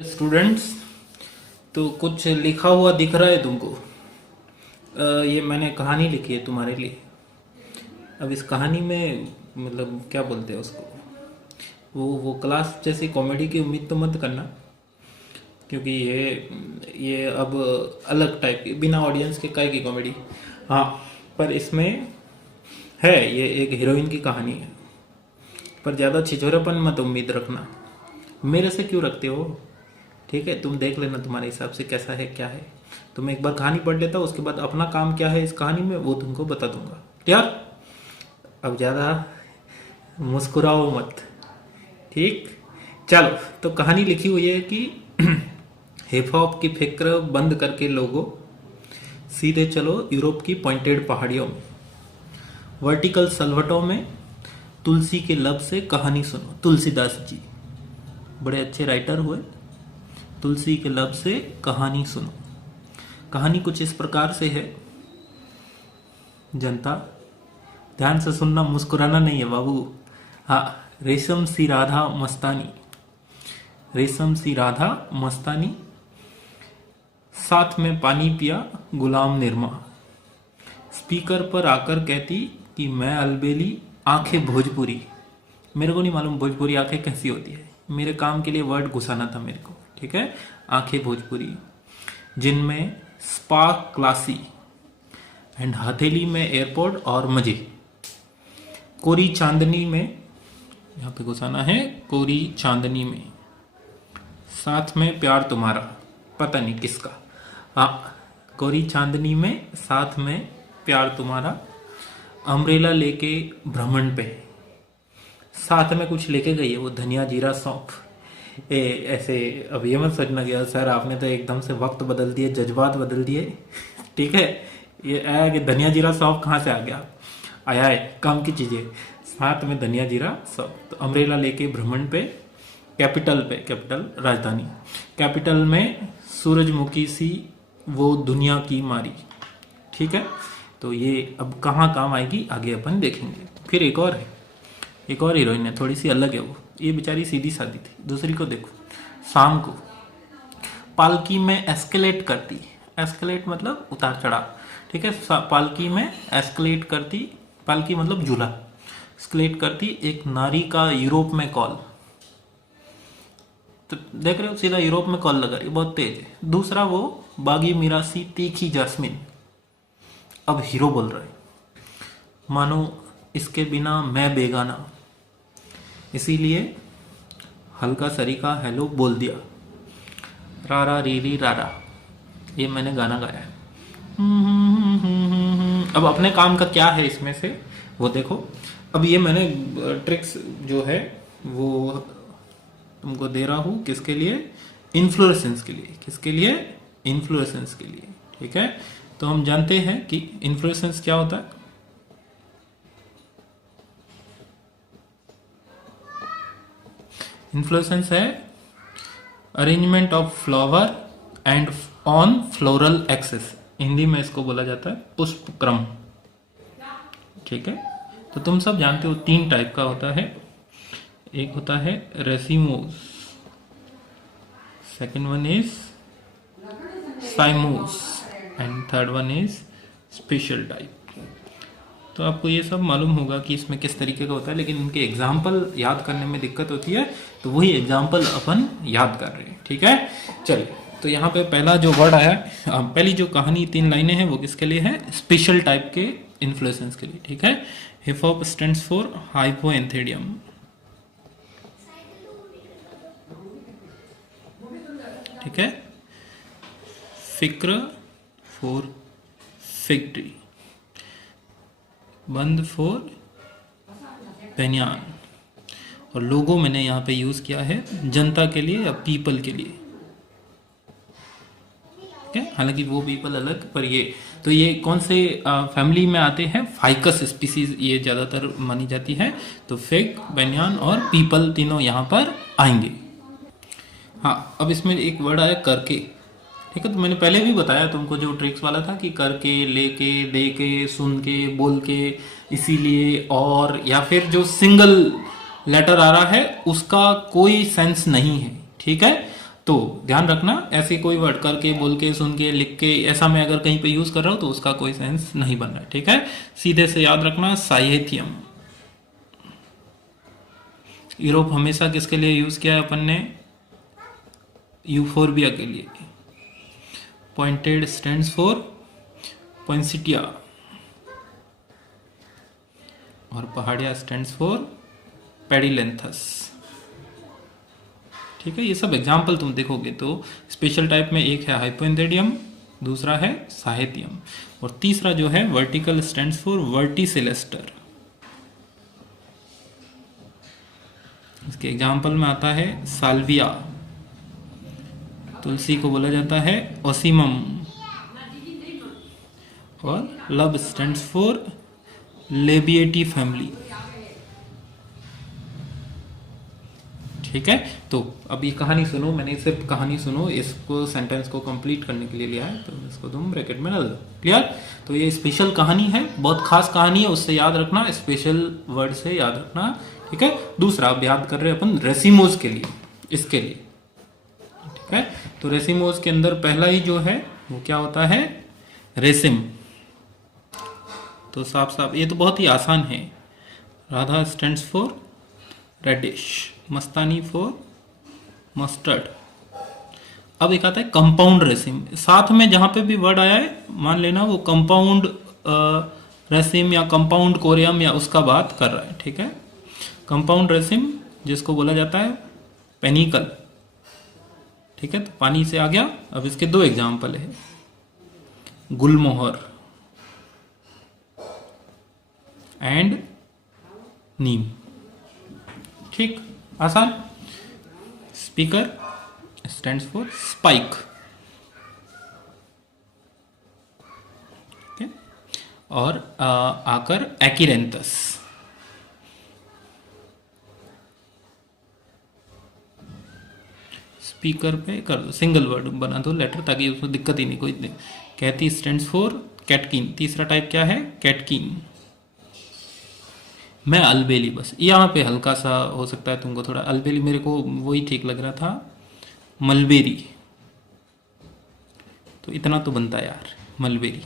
Students, तो कुछ लिखा हुआ दिख रहा है तुमको। ये मैंने कहानी लिखी है तुम्हारे लिए। अब इस कहानी में मतलब क्या बोलते हैं उसको, वो क्लास जैसी कॉमेडी की उम्मीद तो मत करना, क्योंकि ये अब अलग टाइप की बिना ऑडियंस के काय की कॉमेडी। हाँ, पर इसमें है, ये एक हीरोइन की कहानी है, पर ज़्यादा छिछोरेपन मत उम्मीद रखना। मेरे से क्यों रखते हो? ठीक है, तुम देख लेना तुम्हारे हिसाब से कैसा है क्या है। तो मैं एक बार कहानी पढ़ लेता हूँ, उसके बाद अपना काम क्या है इस कहानी में वो तुमको बता दूंगा। यार अब ज़्यादा मुस्कुराओ मत, ठीक? चलो, तो कहानी लिखी हुई है कि हिप हॉप की फिक्र बंद करके लोगों, सीधे चलो यूरोप की पॉइंटेड पहाड़ियों में, वर्टिकल सलवटों में तुलसी के लब से कहानी सुनो। तुलसीदास जी बड़े अच्छे राइटर हुए। तुलसी के लब से कहानी सुनो। कहानी कुछ इस प्रकार से है, जनता ध्यान से सुनना, मुस्कुराना नहीं है बाबू। हाँ, रेशम सी राधा मस्तानी, रेशम सी राधा मस्तानी, साथ में पानी पिया गुलाम निरमा, स्पीकर पर आकर कहती कि मैं अलबेली आंखें भोजपुरी। मेरे को नहीं मालूम भोजपुरी आंखें कैसी होती है, मेरे काम के लिए वर्ड घुसाना था मेरे को, ठीक है। आंखें भोजपुरी जिनमें स्पार्क क्लासी एंड हथेली में एयरपोर्ट और मजे, कोरी चांदनी में, यहाँ पे घुसाना है, कोरी चांदनी में, साथ में प्यार तुम्हारा, पता नहीं किसका। हाँ, कोरी चांदनी में साथ में प्यार तुम्हारा, अम्ब्रेला लेके भ्रमण पे, साथ में कुछ लेके गई है वो धनिया जीरा सौंफ। ऐसे अब ये मत सोचना कि सर आपने तो एकदम से वक्त बदल दिए, जज्बात बदल दिए, ठीक है। ये आया कि धनिया जीरा सौंफ कहाँ से आ गया, आया है काम की चीजें, साथ में धनिया जीरा सौंफ। तो अम्ब्रेला लेके भ्रमण पे, कैपिटल पे, कैपिटल राजधानी, कैपिटल में सूरजमुखी सी वो दुनिया की मारी, ठीक है। तो ये अब कहाँ काम आएगी आगे अपन देखेंगे। फिर एक और है, एक और हीरोइन है, थोड़ी सी अलग है वो। ये बेचारी सीधी सादी थी। दूसरी को देखो, शाम को पालकी में एस्केलेट करती, एस्केलेट मतलब उतार चढ़ाव, ठीक है। पालकी में एस्केलेट करती, पालकी मतलब झूला, एस्केलेट करती एक नारी का यूरोप में कॉल। तो देख रहे हो, सीधा यूरोप में कॉल लगा रही, बहुत तेज है। दूसरा वो बागी मिरासी तीखी जास्मिन, अब हीरो बोल रहा है, मानो इसके बिना मैं बेगाना, इसीलिए हल्का सरीका हेलो बोल दिया, रारा रीरी रारा, ये मैंने गाना गाया है। अब अपने काम का क्या है इसमें से वो देखो। अब ये मैंने ट्रिक्स जो है वो तुमको दे रहा हूं, किसके लिए? इन्फ्लोरेसेंस के लिए। किसके लिए? इन्फ्लोरेसेंस के लिए, ठीक है। तो हम जानते हैं कि इन्फ्लोरेसेंस क्या होता है। इन्फ्लोरेसेंस है arrangement of flower and on floral axis, Hindi में इसको बोला जाता है पुष्प क्रम, ठीक है। तो तुम सब जानते हो तीन टाइप का होता है, एक होता है racemose, second one is साइमोस and third one is special type. तो आपको ये सब मालूम होगा कि इसमें किस तरीके का होता है, लेकिन इनके एग्जाम्पल याद करने में दिक्कत होती है, तो वही एग्जाम्पल अपन याद कर रहे हैं, ठीक है। चलिए, तो यहाँ पे पहला जो वर्ड आया, पहली जो कहानी तीन लाइनें हैं वो किसके लिए है? स्पेशल टाइप के इन्फ्लुएंस के लिए, ठीक है। हिप हॉप स्टैंड्स फॉर हाइपोएंथेडियम, ठीक है। फिक्र फॉर फिग ट्री, बंद फॉर बेनियान, और लोगो मैंने यहाँ पे यूज किया है जनता के लिए या पीपल के लिए, ठीक है। हालांकि वो पीपल अलग, पर ये तो ये कौन से फैमिली में आते हैं? फाइकस स्पीसीज ये ज्यादातर मानी जाती है। तो फिग, बेनियान और पीपल तीनों यहाँ पर आएंगे। हाँ, अब इसमें एक वर्ड आया करके, ठीक है। तो मैंने पहले भी बताया तुमको जो ट्रिक्स वाला था कि करके, लेके, दे के, सुन के, बोल के, इसीलिए, और, या फिर जो सिंगल लेटर आ रहा है उसका कोई सेंस नहीं है, ठीक है। तो ध्यान रखना, ऐसे कोई वर्ड करके, बोल के, सुन के, लिख के, ऐसा मैं अगर कहीं पे यूज कर रहा हूं तो उसका कोई सेंस नहीं बन रहा है, ठीक है। सीधे से याद रखना, साहित्यम। यूरोप हमेशा किसके लिए यूज किया है अपन ने? यूफोर्बिया के लिए। पॉइंटेड स्टैंड्स फॉर पॉइंसिटिया, और पहाड़िया स्टैंड्स फॉर पेडिलेंथस, ठीक है। ये सब एग्जाम्पल तुम देखोगे तो स्पेशल टाइप में एक है हाइपोएंथेडियम, दूसरा है साहित्यम, और तीसरा जो है वर्टिकल स्टैंड्स फॉर वर्टिसिलेस्टर। इसके एग्जाम्पल में आता है साल्विया, तुलसी को बोला जाता है ओसिमम, और love stands for Labiatae family, ठीक है। तो अब ये कहानी सुनो, मैंने सिर्फ कहानी सुनो, इसको सेंटेंस को कंप्लीट करने के लिए लिया है, तो इसको तुम ब्रैकेट में डाल दो, क्लियर। तो ये स्पेशल कहानी है, बहुत खास कहानी है, उससे याद रखना, स्पेशल वर्ड से याद रखना, ठीक है। दूसरा अब याद कर रहे हैं अपन रेसिमोज के लिए, इसके लिए, ठीक है। तो रेसिमोज के अंदर पहला ही जो है वो क्या होता है? रेसिम। तो साफ साफ ये तो बहुत ही आसान है। Radha stands for radish, Mastani for mustard. अब एक आता है कंपाउंड रेसिम, साथ में जहां पे भी वर्ड आया है मान लेना वो कंपाउंड रेसिम या कंपाउंड कोरियम या उसका बात कर रहा है, ठीक है। कंपाउंड रेसिम जिसको बोला जाता है पेनिकल, ठीक है। तो पानी से आ गया। अब इसके दो एग्जाम्पल है, गुलमोहर एंड नीम, ठीक, आसान। स्पीकर स्टैंड्स फॉर स्पाइक, ठीक है। और आकर एक्यूरेंथस, स्पीकर पे कर दो, सिंगल वर्ड बना दो लेटर, ताकि उसमें दिक्कत ही नहीं कोई नहीं। कहती स्टैंड्स फॉर कैटकिन, तीसरा टाइप क्या है? कैटकिन। मैं अलबेली, बस यहाँ पे हल्का सा हो सकता है तुमको थोड़ा, अलबेली मेरे को वही ठीक लग रहा था, मलबेरी, तो इतना तो बनता है यार, मलबेरी।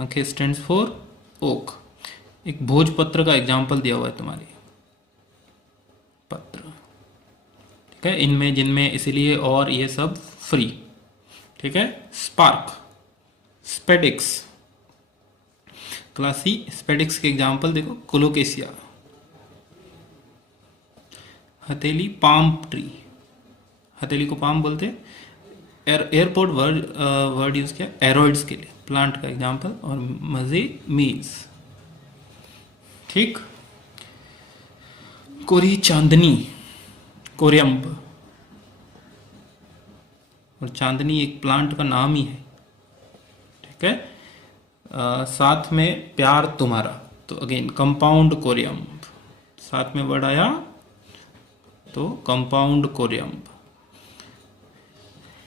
आंखें स्टैंड्स फॉर ओक। एक भोजपत्र का एग्जाम्पल दिया हुआ है तुम्हारे, पत्र, ठीक है, इनमें जिनमें, इसीलिए, और ये सब फ्री, ठीक है। स्पार्क, स्पेडिक्स, क्लासी स्पेडिक्स के एग्जाम्पल देखो, कोलोकेसिया। हथेली, पाम ट्री, हथेली को पाम बोलते हैं। एयरपोर्ट वर्ड यूज किया एरोइड्स के लिए, प्लांट का एग्जाम्पल। और मजे मीज, ठीक। कोरी चांदनी, कोरियम्ब, और चांदनी एक प्लांट का नाम ही है, ठीक है। साथ में प्यार तुम्हारा, तो अगेन कंपाउंड कोरियम्ब, साथ में वर्ड आया तो कंपाउंड कोरियम्ब।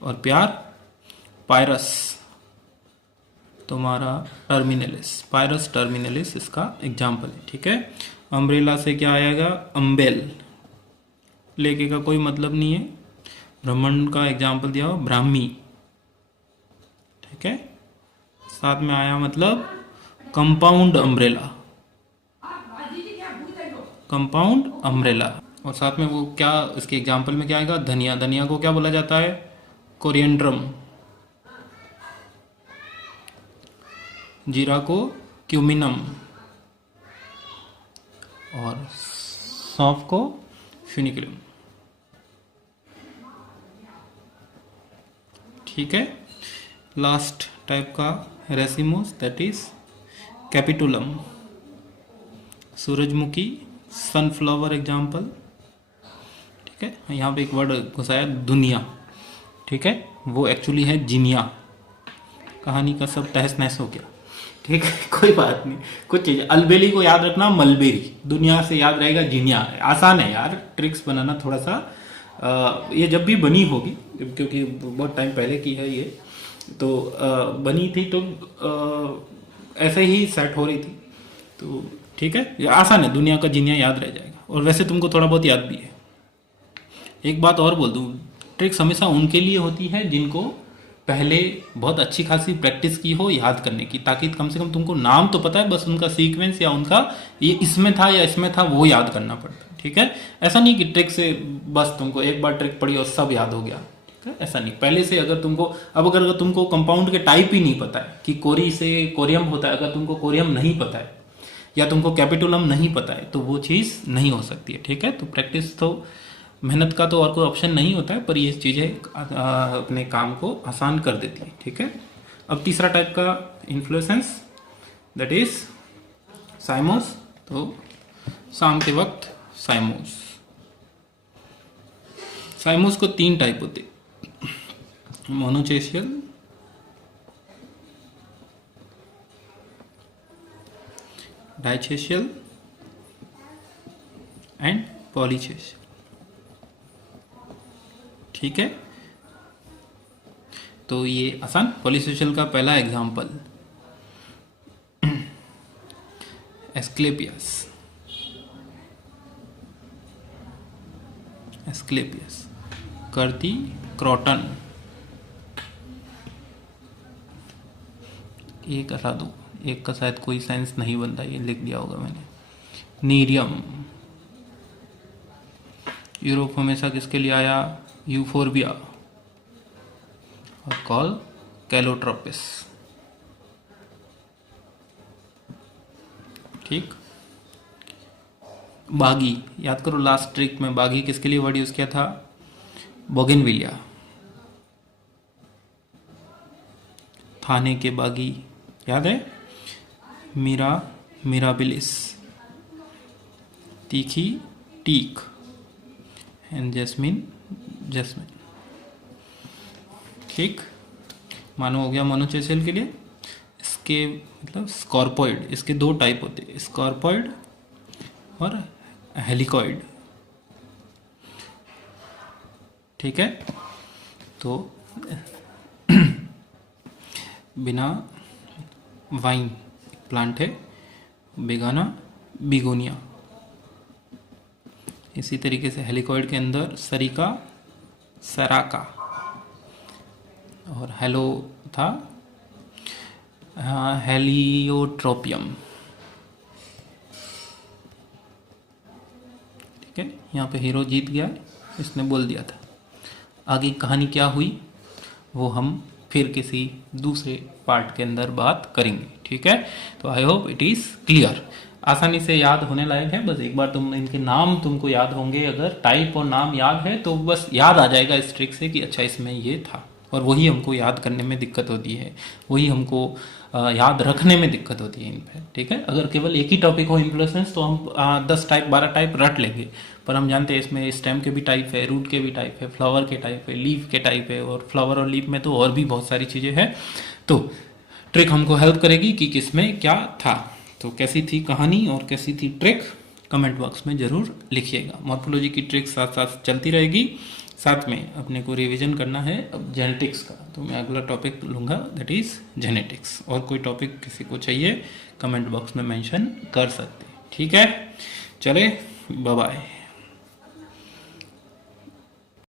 और प्यार, पायरस तुम्हारा टर्मिनलिस, पायरस टर्मिनलिस इसका एग्जाम्पल है, ठीक है। अम्ब्रेला से क्या आएगा? अम्बेल, लेके का कोई मतलब नहीं है। ब्राह्मण का एग्जाम्पल दिया हो, ब्राह्मी, ठीक है। साथ में आया मतलब कंपाउंड अम्ब्रेला, कंपाउंड अम्ब्रेला। और साथ में वो क्या, इसके एग्जाम्पल में क्या आएगा? धनिया, धनिया को क्या बोला जाता है? कोरिएंड्रम। जीरा को क्यूमिनम, और सौंफ को फ्यूनिकुलम, ठीक है। लास्ट टाइप का रेसिमोस, दैट इज कैपिटुलम, सूरजमुखी, सनफ्लावर एग्जाम्पल, ठीक है। यहाँ पे एक वर्ड घुसाया, दुनिया, ठीक है, वो एक्चुअली है जिनिया। कहानी का सब तहस नहस हो गया, ठीक है, कोई बात नहीं। कुछ चीज, अलबेली को याद रखना, मलबेरी, दुनिया से याद रहेगा जिनिया। आसान है यार, ट्रिक्स बनाना थोड़ा सा। ये जब भी बनी होगी, क्योंकि बहुत टाइम पहले की है ये, तो बनी थी तो ऐसे ही सेट हो रही थी, तो ठीक है, ये आसान है, दुनिया का जिनिया याद रह जाएगा। और वैसे तुमको थोड़ा बहुत याद भी है। एक बात और बोल दूं, ट्रिक्स हमेशा उनके लिए होती है जिनको पहले बहुत अच्छी खासी प्रैक्टिस की हो याद करने की, ताकि कम से कम तुमको नाम तो पता है, बस उनका सीक्वेंस या उनका ये इसमें था या इसमें था वो याद करना पड़ता है। ठीक है, ऐसा नहीं कि ट्रिक से बस तुमको एक बार ट्रिक पढ़ी और सब याद हो गया। ठीक है, ऐसा नहीं। पहले से अगर तुमको अगर तुमको कंपाउंड के टाइप ही नहीं पता है कि कोरी से कोरियम होता है, अगर तुमको कोरियम नहीं पता है या तुमको कैपिटुलम नहीं पता है तो वो चीज़ नहीं हो सकती है। ठीक है, तो प्रैक्टिस तो मेहनत का तो और कोई ऑप्शन नहीं होता है, पर ये चीज़ें अपने काम को आसान कर देती है। ठीक है, अब तीसरा टाइप का इन्फ्लुएंस दैट इज साइमोस। तो शाम के वक्त साइमोस, साइमोस को 3 टाइप होते, मोनोचेशियल, डाइचेशियल एंड पॉलीचेशियल। ठीक है, तो ये आसान। पॉलीसोशल का पहला एग्जाम्पल एस्क्लेपियस, एस्क्लेपियस, कर्ती क्रॉटन, एक हटा दो, एक का शायद कोई सेंस नहीं बनता, ये लिख दिया होगा मैंने। नीरियम, यूरोप हमेशा किसके लिए आया, यूफोर्बिया, और कॉल कैलोट्रोपिस। ठीक, बागी, याद करो लास्ट ट्रिक में बागी किसके लिए वर्ड यूज किया था, बोगेनविलिया, थाने के बागी, याद है, मीरा मिराबिलिस, तीखी टीक, एंड जैस्मिन जैस्मिन। ठीक, मानो हो गया मोनोचेसियल के लिए। इसके मतलब स्कॉर्पॉइड, इसके 2 टाइप होते हैं, स्कॉर्पॉइड और हेलिकॉइड। ठीक है, तो बिना वाइन प्लांट है, बेगाना बिगोनिया। इसी तरीके से हेलिकॉइड के अंदर सरिका सराका, और हेलो था हेलियोट्रोपियम। ठीक है, यहाँ पे हीरो जीत गया, इसने बोल दिया था। आगे कहानी क्या हुई वो हम फिर किसी दूसरे पार्ट के अंदर बात करेंगे। ठीक है, तो I hope it is clear, आसानी से याद होने लायक है। बस एक बार तुम इनके नाम तुमको याद होंगे, अगर टाइप और नाम याद है तो बस याद आ जाएगा इस ट्रिक से कि अच्छा इसमें ये था। और वही हमको याद करने में दिक्कत होती है, वही हमको याद रखने में दिक्कत होती है इनफैक्ट। ठीक है, अगर केवल एक ही टॉपिक हो इन्फ्लुएंस तो हम 10 टाइप 12 टाइप रट लेंगे, पर हम जानते हैं इसमें स्टेम के भी टाइप है, रूट के भी टाइप है, फ्लावर के टाइप है, लीफ के टाइप है, और फ्लावर और लीफ में तो और भी बहुत सारी चीज़ें हैं। तो ट्रिक हमको हेल्प करेगी कि किसमें क्या था। तो कैसी थी कहानी और कैसी थी ट्रिक, कमेंट बॉक्स में ज़रूर लिखिएगा। मॉर्फोलॉजी की ट्रिक साथ साथ चलती रहेगी, साथ में अपने को रिवीजन करना है अब जेनेटिक्स का। तो मैं अगला टॉपिक लूँगा दैट इज़ जेनेटिक्स। और कोई टॉपिक किसी को चाहिए कमेंट बॉक्स में मेंशन कर सकते हैं। ठीक है, चले, बाय बाय।